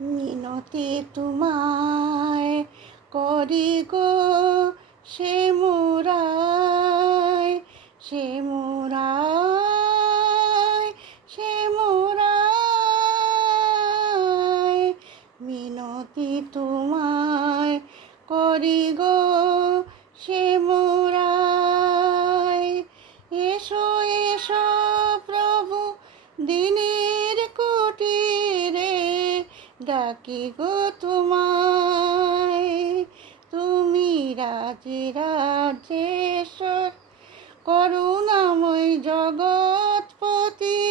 মিনতি তোমায় করি গো, সে মুরায়, সে মুরায়, সে মুরায়। মিনতি তোমায় করি গো, সে মুরায়। এসো এসো প্রভু দিনের কুটিরে, ডাকি গো তোমায়। তুমি রাজরাজেশ্বর, করুণাময় জগৎপতি,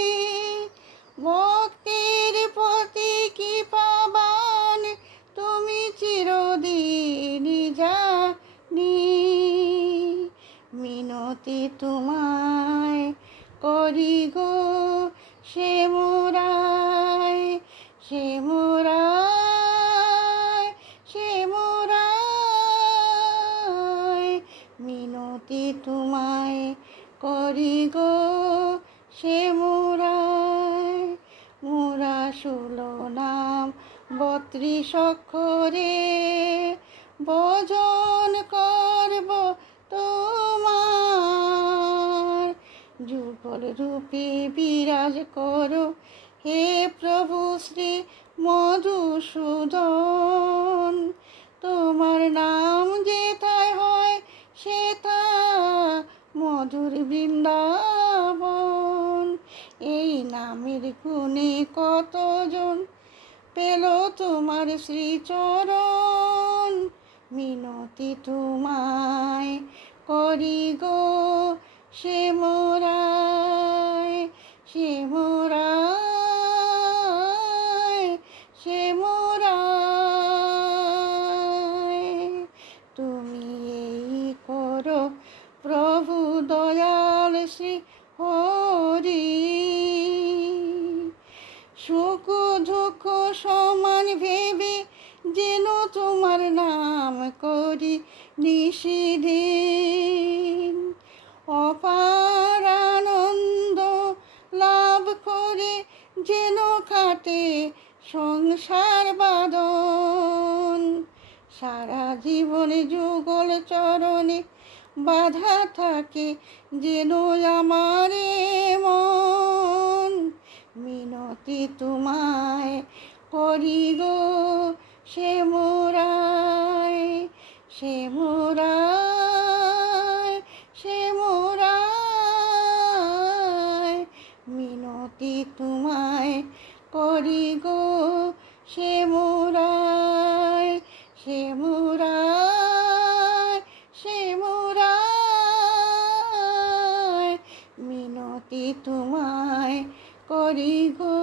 ভক্তির পতি কি পাবান তুমি চিরদিনই জানি। মিনতি তোমায় করি গো, সে মুরায়, সে মুরায়, সে মুরায়। মিনতি তোমায় করি গো, সে মুরায়। মোরা 16 নাম 32 অক্ষরে ভজন করব তোমার। যুগল রূপে বিরাজ করো হে প্রভু শ্রী মধুসূদন। তোমার নাম যেথায় হয় সেথা মধুর বৃন্দাবন। এই নামের গুণে কতজন পেল তোমার শ্রীচরণ। মিনতি তোমায় করি গো, সে মুরায়, সে মুরায়, সে মুরায়। তুমি এই করো প্রভু দয়াল শ্রী হরি। সুখ দুঃখ সমান ভেবে যেন তোমার নাম করি নিশিদিন। অপার আনন্দ লাভ করে যেন কাটে সংসার বাঁধন। সারা জীবন যুগল চরণে বাধা থাকে যেন আমার মন। মিনতি তোমায় করি গো, সে মুরায়, সে মুরায়, সে মুরায়। মিনতি তোমায় করি গো, সে মুরায়, সে মুরায়, সে মুরায়। মিনতি তোমায় করি গো।